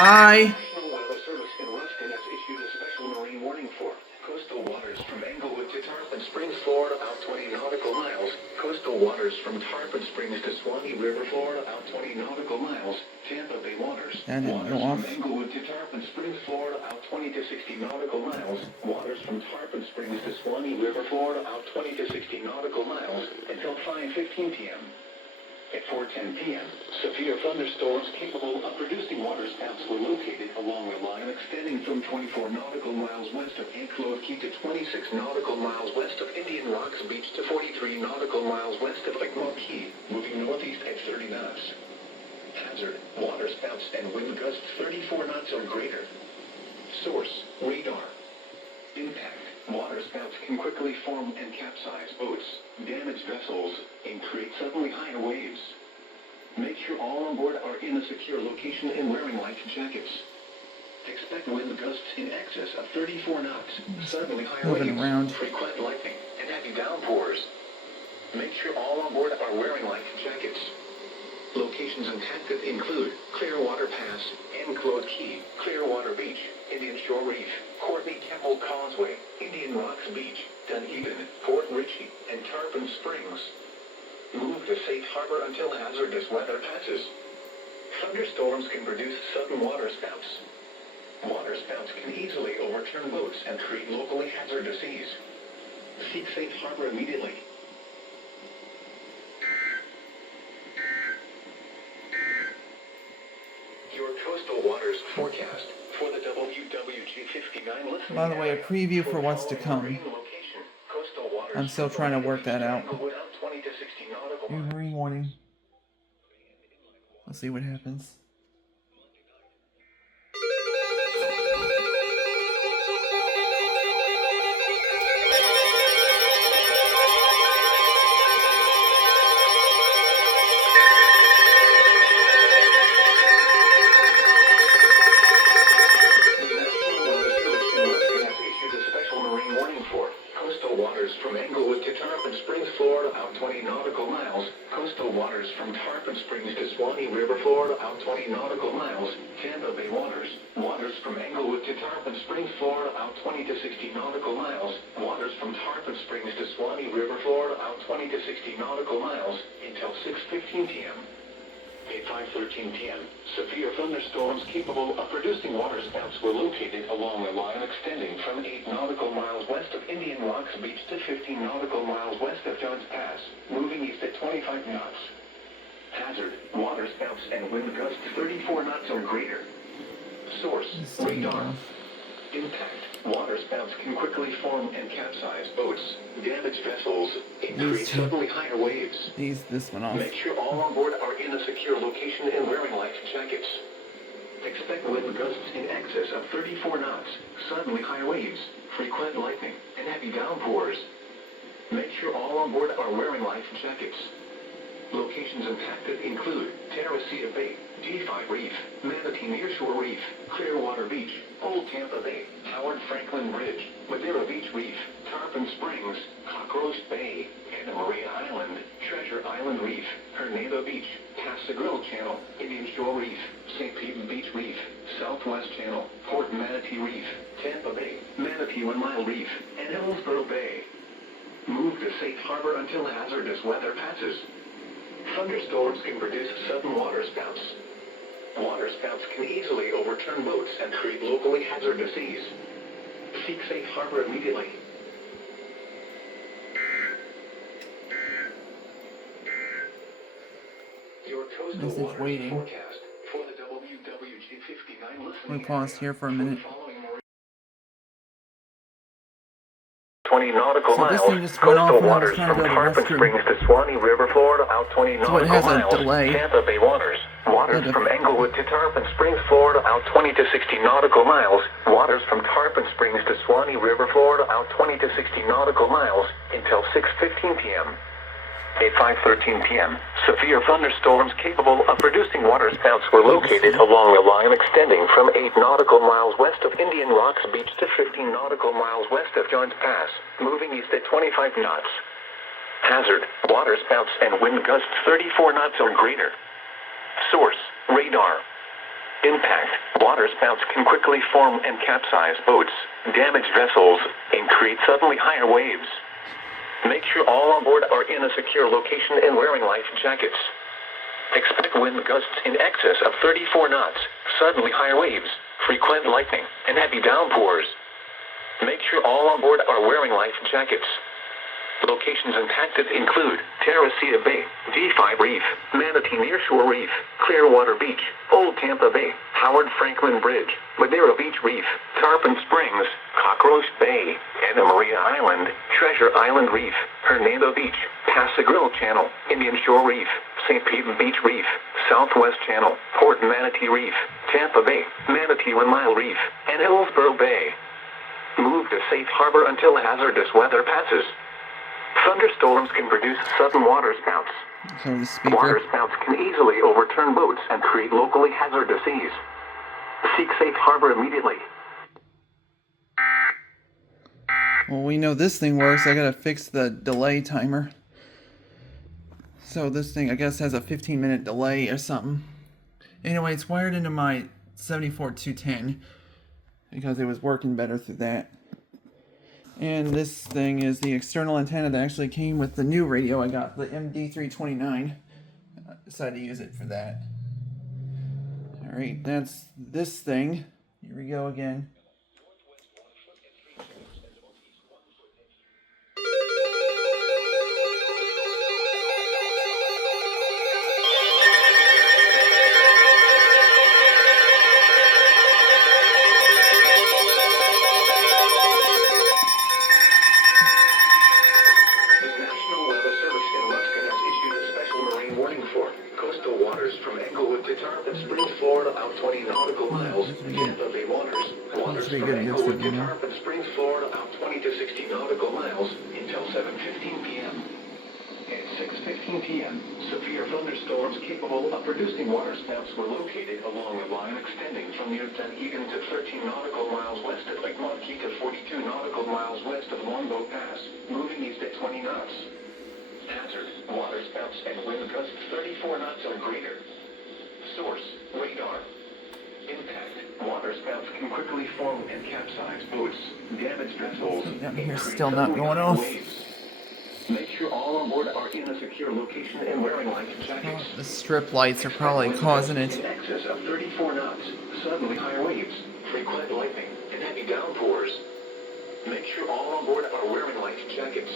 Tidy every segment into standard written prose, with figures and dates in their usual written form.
Hi. National Weather Service in Ruston has issued a special marine warning for coastal waters from Englewood to Tarpon Springs, Florida, out 20 nautical miles. Coastal waters from Tarpon Springs to Swanee River, Florida, out 20 nautical miles. Tampa Bay waters. That didn't Waters go off. from Englewood to Tarpon Springs, Florida, out 20 to 60 nautical miles. Waters from Tarpon Springs to Swanee River, Florida, out 20 to 60 nautical miles until 5:15 p.m. At 4:10 p.m., severe thunderstorms capable of producing waterspouts were located along the line extending from 24 nautical miles west of Anclote Key to 26 nautical miles west of Indian Rocks Beach to 43 nautical miles west of Anclote Key, moving northeast at 30 knots. Hazard, waterspouts and wind gusts 34 knots or greater. Source, radar. Impact. Waterspouts can quickly form and capsize boats, damage vessels, and create suddenly higher waves. Make sure all on board are in a secure location and wearing life jackets. Expect wind gusts in excess of 34 knots, suddenly higher waves, frequent lightning, and heavy downpours. Make sure all on board are wearing life jackets. Locations impacted include Clearwater Pass, Anclote Key, Clearwater Beach, Indian Shore Reef, Courtney Keppel Causeway, Indian Rocks Beach, Dunedin, Port Richey, and Tarpon Springs. Move to safe harbor until hazardous weather passes. Thunderstorms can produce sudden waterspouts. Waterspouts can easily overturn boats and create locally hazardous seas. Seek safe harbor immediately. Your coastal waters forecast for the WWG-59 listening. By the way, a preview for what's to come. I'm still trying to work that out. Marine warning. Let's see what happens. From Englewood to Tarpon Springs, Florida, out 20 nautical miles. Coastal waters from Tarpon Springs to Swanee River, Florida, out 20 nautical miles. Tampa Bay waters. Waters from Englewood to Tarpon Springs, Florida, out 20 to 60 nautical miles. Waters from Tarpon Springs to Swanee River, Florida, out 20 to 60 nautical miles until 6:15 p.m. At 5:13 p.m., severe thunderstorms capable of producing waterspouts were located along a line extending from 8 nautical miles west of Indian Rocks Beach to 15 nautical miles west of Johns Pass, moving east at 25 knots. Hazard, waterspouts and wind gusts 34 knots or greater. Source, radar. Impact. Waterspouts can quickly form and capsize boats, damage vessels, and create suddenly higher waves. This one off. Make sure all on board are in a secure location and wearing life jackets. Expect wind gusts in excess of 34 knots, suddenly higher waves, frequent lightning, and heavy downpours. Make sure all on board are wearing life jackets. Locations impacted include Teresita Bay, D5 Reef, Manatee Nearshore Reef, Clearwater Beach, Old Tampa Bay, Howard Franklin Bridge, Madeira Beach Reef, Tarpon Springs, Cockroach Bay, Anna Maria Island, Treasure Island Reef, Hernando Beach, Casa Grille Channel, Indian Shore Reef, St. Pete Beach Reef, Southwest Channel, Port Manatee Reef, Tampa Bay, Manatee 1 Mile Reef, and Hillsborough Bay. Move to safe harbor until hazardous weather passes. Thunderstorms can produce sudden waterspouts. Waterspouts can easily overturn boats and create locally hazardous seas. Seek safe harbor immediately. Your coastal waters waiting. forecast for the WWG-59 listening. We pause here for a minute. 20 nautical So this miles. thing just went off Coastal when I was waters trying to from go to the Tarpon restroom. Springs to Swanee River, Florida, out 20 nautical So it has a miles. delay. Tampa Bay waters. Waters from Englewood to Tarpon Springs, Florida, out 20 to 60 nautical miles. Waters from Tarpon Springs to Swanee River, Florida, out 20 to 60 nautical miles until 6:15 p.m. At 5:13 p.m., severe thunderstorms capable of producing waterspouts were located along a line extending from 8 nautical miles west of Indian Rocks Beach to 15 nautical miles west of Johns Pass, moving east at 25 knots. Hazard, waterspouts and wind gusts 34 knots or greater. Source, radar. Impact. Waterspouts can quickly form and capsize boats, damage vessels, and create suddenly higher waves. Make sure all on board are in a secure location and wearing life jackets. Expect wind gusts in excess of 34 knots, suddenly higher waves, frequent lightning, and heavy downpours. Make sure all on board are wearing life jackets. Locations impacted include Teresita Bay, D5 Reef, Manatee Nearshore Reef, Clearwater Beach, Old Tampa Bay, Howard Franklin Bridge, Madeira Beach Reef, Tarpon Springs, Cockroach Bay, Anna Maria Island, Treasure Island Reef, Hernando Beach, Paso Grill Channel, Indian Shore Reef, St. Pete Beach Reef, Southwest Channel, Port Manatee Reef, Tampa Bay, Manatee 1 Mile Reef, and Hillsborough Bay. Move to safe harbor until hazardous weather passes. Thunderstorms can produce sudden waterspouts. So the speaker. Waterspouts can easily overturn boats and create locally hazardous seas. Seek safe harbor immediately. Well, we know this thing works. I gotta fix the delay timer. So this thing, I guess, has a 15-minute delay or something. Anyway, it's wired into my 74210 because it was working better through that. And this thing is the external antenna that actually came with the new radio I got, the MD329. I decided to use it for that. Alright, that's this thing. Here we go again. From Englewood to Tarpon Springs, Florida, out 20 nautical miles. Tampa Bay waters. Waters from Englewood to Tarpon Springs, Florida, out 20 to 60 nautical miles until 7:15 p.m. At 6:15 p.m., severe thunderstorms capable of producing waterspouts were located along a line extending from near Dunedin to 13 nautical miles west of Lake Monkey to 42 nautical miles west of Longboat Pass, moving east at 20 knots. Hazard, waterspouts and wind gusts 34 knots or greater. Source, radar. Impact, waterspouts can quickly form and capsize boats, damage vessels, Down here still not going off. Waves. Make sure all on board are in a secure location and wearing life jackets. The strip lights are probably causing it. In excess of 34 knots, suddenly higher waves, frequent lightning, and heavy downpours. Make sure all on board are wearing life jackets.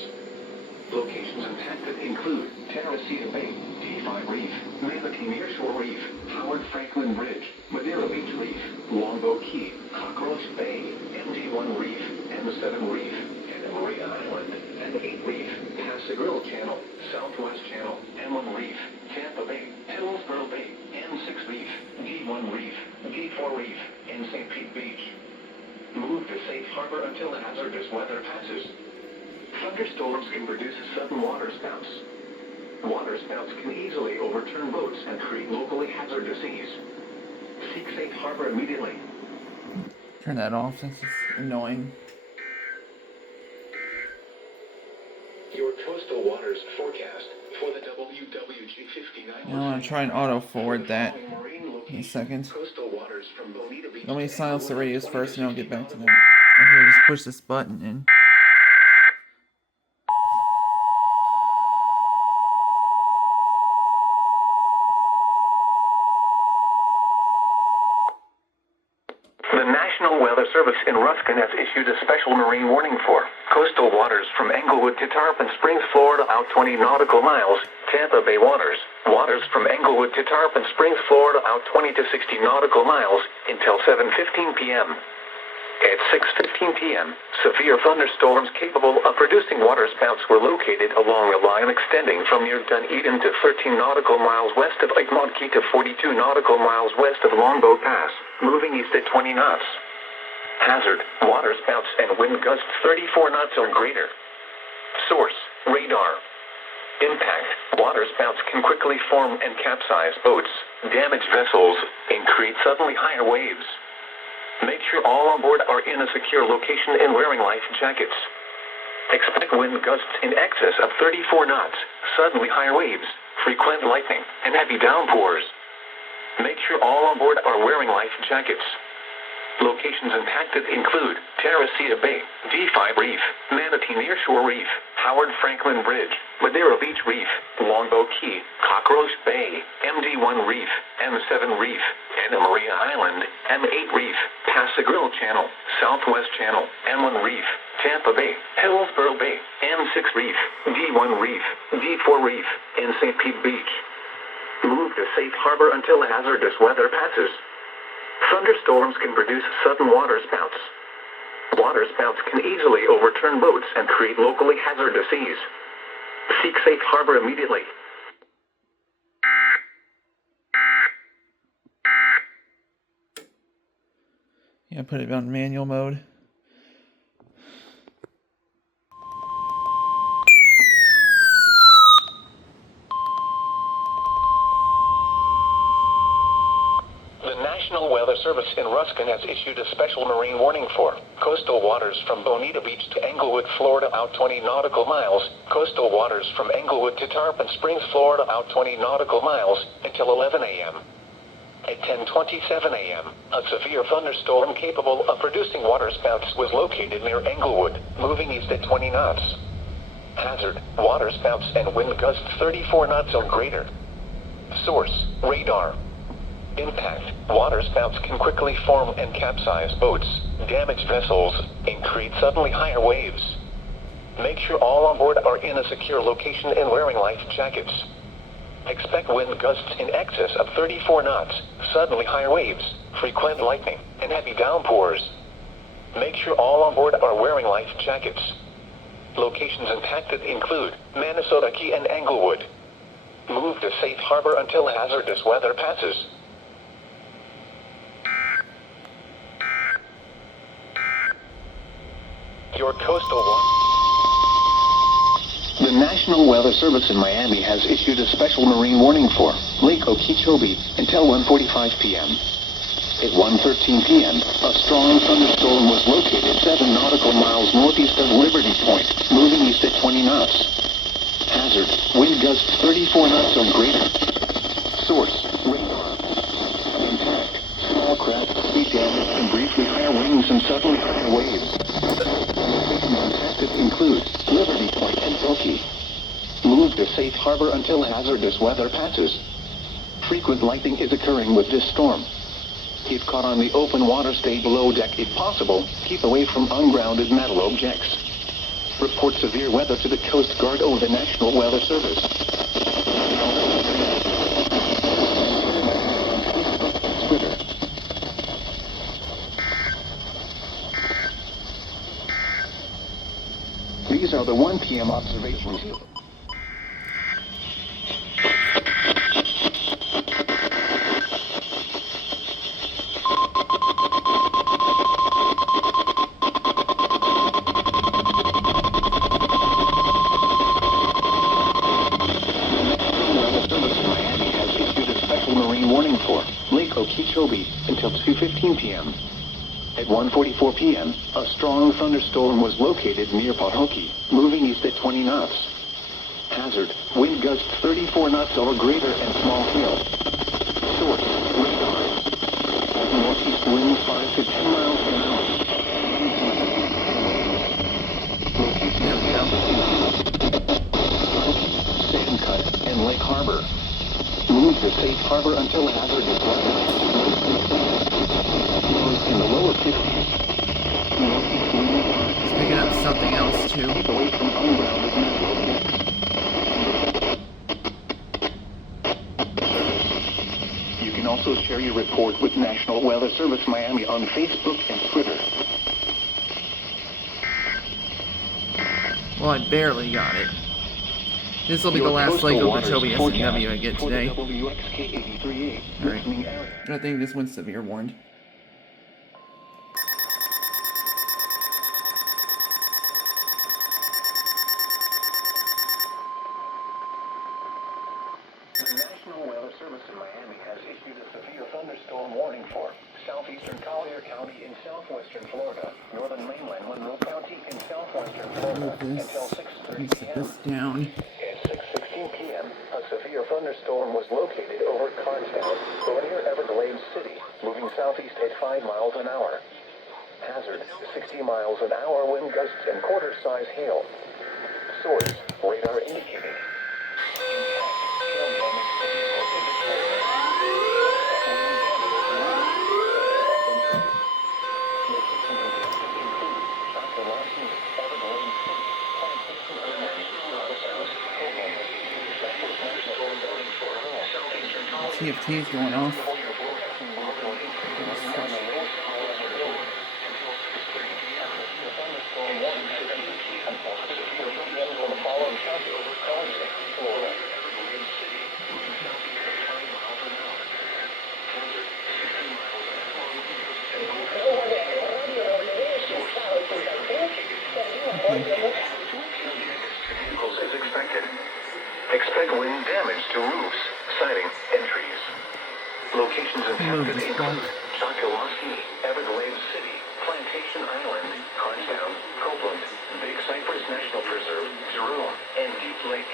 Locations impacted include Teresita Bay, D5 Reef, Manatee Nearshore Reef, Howard Franklin Bridge, Madeira Beach Reef, Longboat Key, Cockroach Bay, MD1 Reef, M7 Reef, Anna Maria Island, M8 Reef, Paso Grill Channel, Southwest Channel, M1 Reef, Tampa Bay, Hillsborough Bay, M6 Reef, G1 Reef, G4 Reef, and St. Pete Beach. Move to safe harbor until hazardous weather passes. Thunderstorms can produce sudden waterspouts. Waterspouts can easily overturn boats and create locally hazardous seas. Seek safe harbor immediately. Turn that off, that's just annoying. Your coastal waters forecast for the WWG-59. I want to try and auto forward that in a second. Coastal waters from Bonita Beach. Let me silence the radios first and I'll get back to that. Okay, just push this button in. The National Weather Service in Ruskin has issued a special marine warning for coastal waters from Englewood to Tarpon Springs, Florida, out 20 nautical miles. Tampa Bay waters. Waters from Englewood to Tarpon Springs, Florida, out 20 to 60 nautical miles until 7:15 p.m. At 6:15 p.m., severe thunderstorms capable of producing waterspouts were located along a line extending from near Dunedin to 13 nautical miles west of Lake Monkey to 42 nautical miles west of Longboat Pass, moving east at 20 knots. Hazard, waterspouts and wind gusts 34 knots or greater. Source, radar. Impact, waterspouts can quickly form and capsize boats, damage vessels, and create suddenly higher waves. Make sure all on board are in a secure location and wearing life jackets. Expect wind gusts in excess of 34 knots, suddenly higher waves, frequent lightning, and heavy downpours. Make sure all on board are wearing life jackets. Locations impacted include Teresita Bay, D5 Reef, Manatee Nearshore Reef, Howard Franklin Bridge, Madeira Beach Reef, Longboat Key, Cockroach Bay, MD1 Reef, M7 Reef, Anna Maria Island, M8 Reef, Passagrille Channel, Southwest Channel, M1 Reef, Tampa Bay, Hillsborough Bay, M6 Reef, D1 Reef, D4 Reef, and St. Pete Beach. Move to safe harbor until hazardous weather passes. Thunderstorms can produce sudden water spouts. Water spouts can easily overturn boats and create locally hazardous seas. Seek safe harbor immediately. Yeah, put it on manual mode. The National Weather Service in Ruskin has issued a special marine warning for coastal waters from Bonita Beach to Englewood, Florida, out 20 nautical miles, coastal waters from Englewood to Tarpon Springs, Florida, out 20 nautical miles, until 11 a.m. At 10:27 a.m., a severe thunderstorm capable of producing waterspouts was located near Englewood, moving east at 20 knots. Hazard, waterspouts and wind gusts 34 knots or greater. Source, radar. Impact, waterspouts can quickly form and capsize boats, damage vessels, and create suddenly higher waves. Make sure all on board are in a secure location and wearing life jackets. Expect wind gusts in excess of 34 knots, suddenly higher waves, frequent lightning, and heavy downpours. Make sure all on board are wearing life jackets. Locations impacted include Minnesota Key and Englewood. Move to safe harbor until hazardous weather passes. Your coastal waters. The National Weather Service in Miami has issued a special marine warning for Lake Okeechobee until 1:45 p.m. At 1:13 p.m., a strong thunderstorm was located 7 nautical miles northeast of Liberty Point, moving east at 20 knots. Hazard, wind gusts 34 knots or greater. Source, radar. Impact, small craft, speed damage, and briefly higher winds and suddenly higher waves. Impacted include Liberty Point and Toki. Move to safe harbor until hazardous weather passes. Frequent lightning is occurring with this storm. If caught on the open water, stay below deck if possible. Keep away from ungrounded metal objects. Report severe weather to the Coast Guard or the National Weather Service. Twitter. These are the 1 p.m. observations. Warning for Lake Okeechobee until 2:15 p.m. At 1:44 p.m., a strong thunderstorm was located near Pahokee, moving east at 20 knots. Hazard, wind gusts 34 knots or greater and small hail. Source, radar. Northeast winds 5 to 10 miles per hour. Sandcut and Lake Harbor. Move to safe harbor until hazardous weather. In the lower 50s. It's picking up something else too. Keep away from ungrounded metal objects. You can also share your report with National Weather Service Miami on Facebook and Twitter. Well, I barely got it. This will be the last Lake Okeechobee S&W I get today. Alright. I think this one's severe warned. The National Weather Service in Miami has issued a severe thunderstorm warning for southeastern Collier County in southwestern Florida, northern mainland Monroe County in southwestern Florida until 6:30 p.m. Set this down. At 6:16 p.m., a A severe thunderstorm was located over Carnstown, or near Everglades City, moving southeast at 5 miles an hour. Hazard, 60 miles an hour wind gusts and quarter-size hail. Source, radar indicated. TFT is going off. Is expected. Expect wind damage to roofs, siding, and trees. Locations impacted include Choctawaskee, Everglades City, Plantation Island, Carnstown, Copeland, Big Cypress National Preserve, Jerome, and Deep Lake.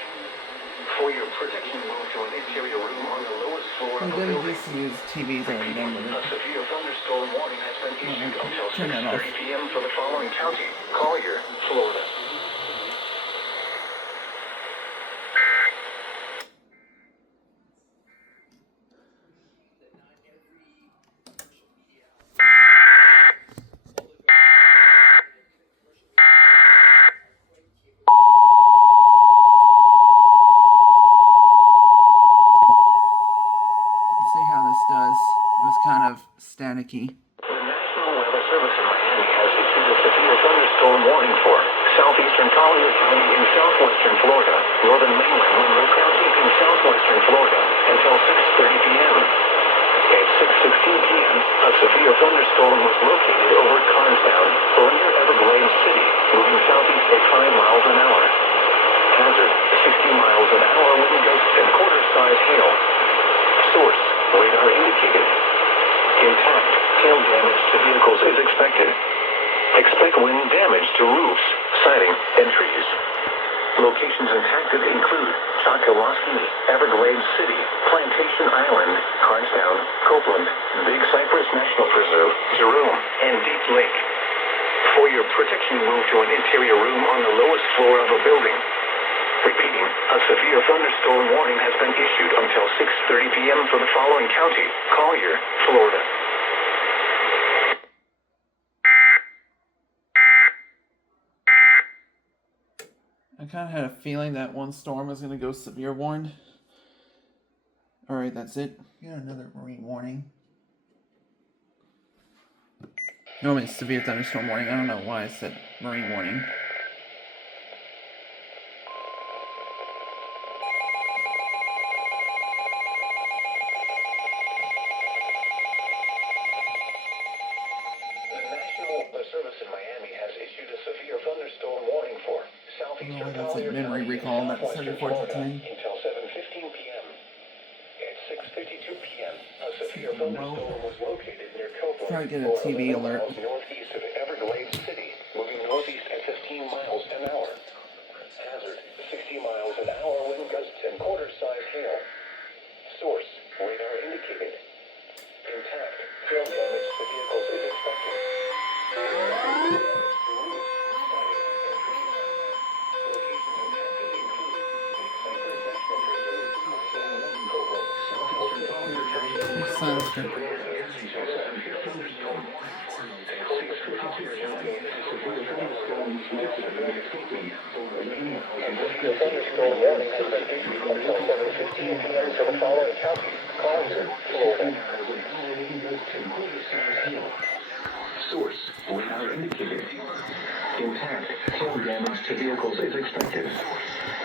For your protection, move to an interior room on the lowest floor of the building. This news TV's already done with A it. severe thunderstorm warning has been issued until Turn that off. 6:30 p.m. for the following county: Collier, Florida. Let's see how this does. It was kind of staticky. The National Weather Service in Miami has issued a severe thunderstorm warning for southeastern Collier County in southwestern Florida, northern mainland Monroe County in southwestern Florida, until 6:30 p.m. At 6:16 p.m., a severe thunderstorm was located over Carnstown, or near Everglades City, moving southeast at 5 miles an hour. Hazard, 60 miles an hour wind gusts and quarter-size hail. Source, radar indicated. Intact, hail damage to vehicles is expected. Expect wind damage to roofs, siding, and trees. Locations impacted include Choctawaskee, Everglades City, Plantation Island, Carnstown, Copeland, Big Cypress National Preserve, Jerome, and Deep Lake. For your protection, move to an interior room on the lowest floor of a building. Repeating, a severe thunderstorm warning has been issued until 6:30 p.m. for the following county: Collier, Florida. I kind of had a feeling that one storm was going to go severe warned. Alright, that's it. Another marine warning. No, it's severe thunderstorm warning. I don't know why I said marine warning. Service in Miami has issued a severe thunderstorm warning for southeastern that's like Collier memory County recall, in not southwestern 74 to Florida 10. until 7:15 p.m. At 6:52 p.m., a severe thunderstorm was located near Copeland, Try to get a or TV 11 alert. miles northeast of Everglades City, moving northeast at 15 miles an hour. Hazard, 60 miles an hour wind gusts and quarter-size hail. Source, radar indicated. Intact, hail damage to vehicles is expected. Silenced her. The thunderstorm warning has been issued until 7:15 p.m. for the following counties: Collier, Florida. Source, radar indicated. Intact, hail damage to vehicles is expected.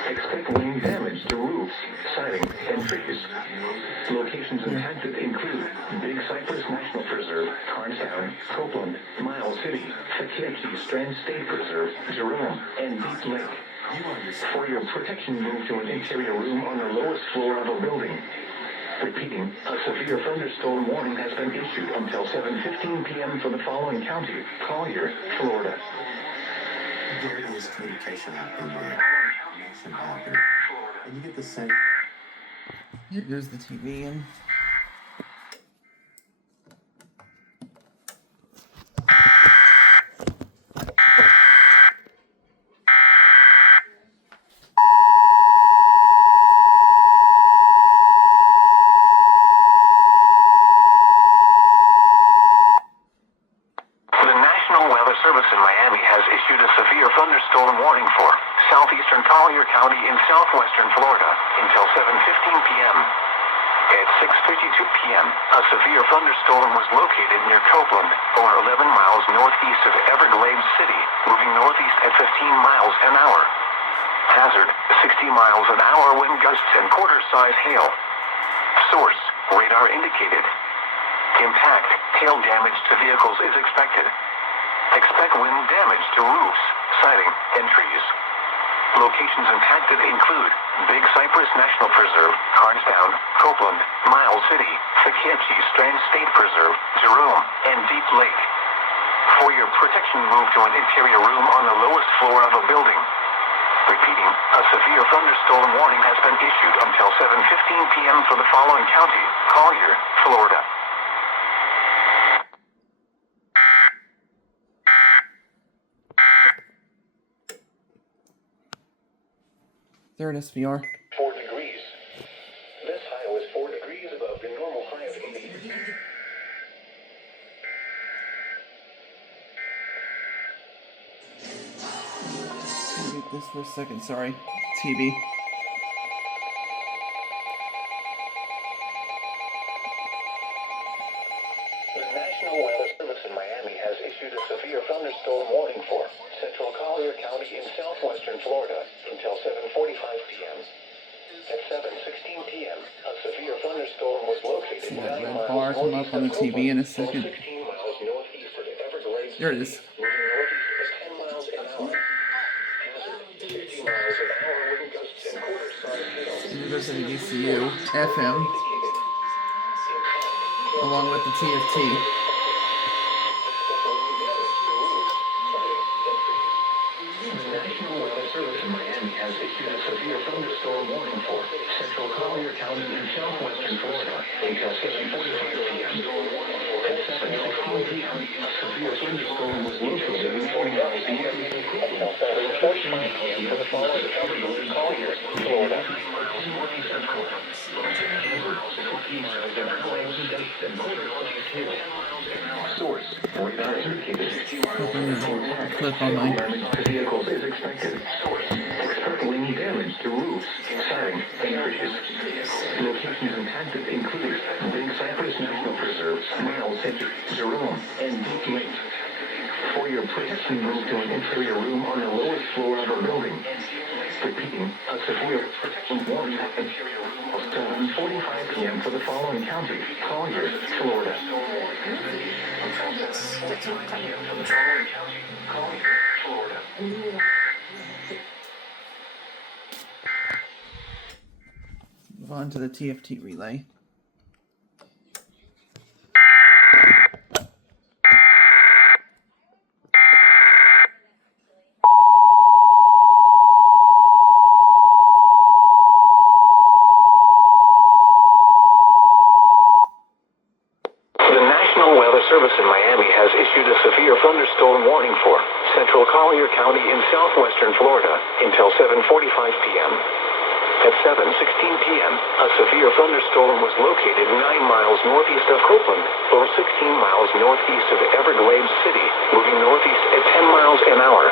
Expect wind damage to roofs, siding, and trees. Locations impacted include Big Cypress National Preserve, Carnstown, Copeland, Miles City, Fekete Strand State Preserve, Jerome, and Deep Lake. For your protection, move to an interior room on the lowest floor of a building. Repeating, a severe thunderstorm warning has been issued until 7:15 p.m. for the following county: Collier, Florida. There is communication in there. And you get the same. Here's the TV and Service in Miami has issued a severe thunderstorm warning for southeastern Collier County in southwestern Florida until 7:15 p.m. At 6:52 p.m., a severe thunderstorm was located near Copeland, over 11 miles northeast of Everglades City, moving northeast at 15 miles an hour. Hazard, 60 miles an hour wind gusts and quarter-size hail. Source, radar indicated. Impact, hail damage to vehicles is expected. Expect wind damage to roofs, siding, and trees. Locations impacted include Big Cypress National Preserve, Carnstown, Copeland, Miles City, Fekete Strand State Preserve, Jerome, and Deep Lake. For your protection, move to an interior room on the lowest floor of a building. Repeating, a severe thunderstorm warning has been issued until 7:15 p.m. for the following county: Collier, Florida. third SVR. 4 degrees. This high was 4 degrees above the normal high of 80. Mute this for a second, sorry. TV. The National Weather Service in Miami has issued a severe thunderstorm warning for central Collier County in southwestern Florida until 7:45 p.m. At 7:16 p.m., a severe thunderstorm was located See 9 that red miles bar come up on the TV in a second. 16 miles northeast of Everglades. There it is. Moving northeast at 10 miles an hour. Hazard, 60 miles an hour wind gusts and quarter-size hail. University of ECU, FM, along with the TFT. National Weather Service in Miami has issued a severe thunderstorm warning for central Collier County in southwestern Florida until 7:45 p.m. At 7:16 p.m., a severe thunderstorm was located in 40 miles northeast of Copeland. 7:45 p.m. for the following county: Collier, Florida. Northeast of Copeland. 50 miles Everglades State and quarter-size hail. Source, radar indicated. Clip on my Damage to vehicles is expected. Source, expect wind damage to roofs, siding, and trees. Locations impacted include Big Cypress National Preserve, Miles City, Jerome, and Deep Lake. For your protection, move to an interior room on the lowest floor of a building. Repeating, a severe protection warning at 7:45 p.m. for the following county: Collier, Florida. Move on to the TFT relay. Service in Miami has issued a severe thunderstorm warning for central Collier County in southwestern Florida until 7:45 p.m. At 7:16 p.m., a severe thunderstorm was located 9 miles northeast of Copeland, or 16 miles northeast of Everglades City, moving northeast at 10 miles an hour.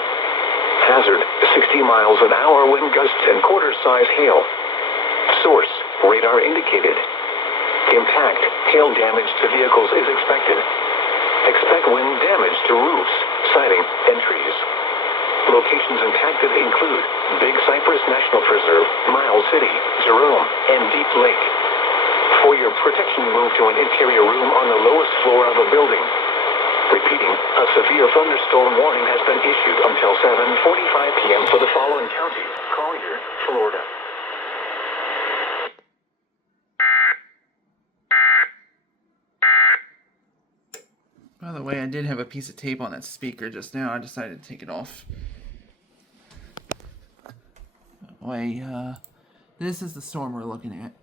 Hazard, 60 miles an hour wind gusts and quarter-size hail. Source, radar indicated. Impact, hail damage to vehicles is expected. Expect wind damage to roofs, siding, and trees. Locations impacted include Big Cypress National Preserve, Miles City, Jerome, and Deep Lake. For your protection, move to an interior room on the lowest floor of a building. Repeating, a severe thunderstorm warning has been issued until 7:45 p.m. for the following county: Collier, Florida. By the way, I did have a piece of tape on that speaker just now. I decided to take it off. That way, this is the storm we're looking at.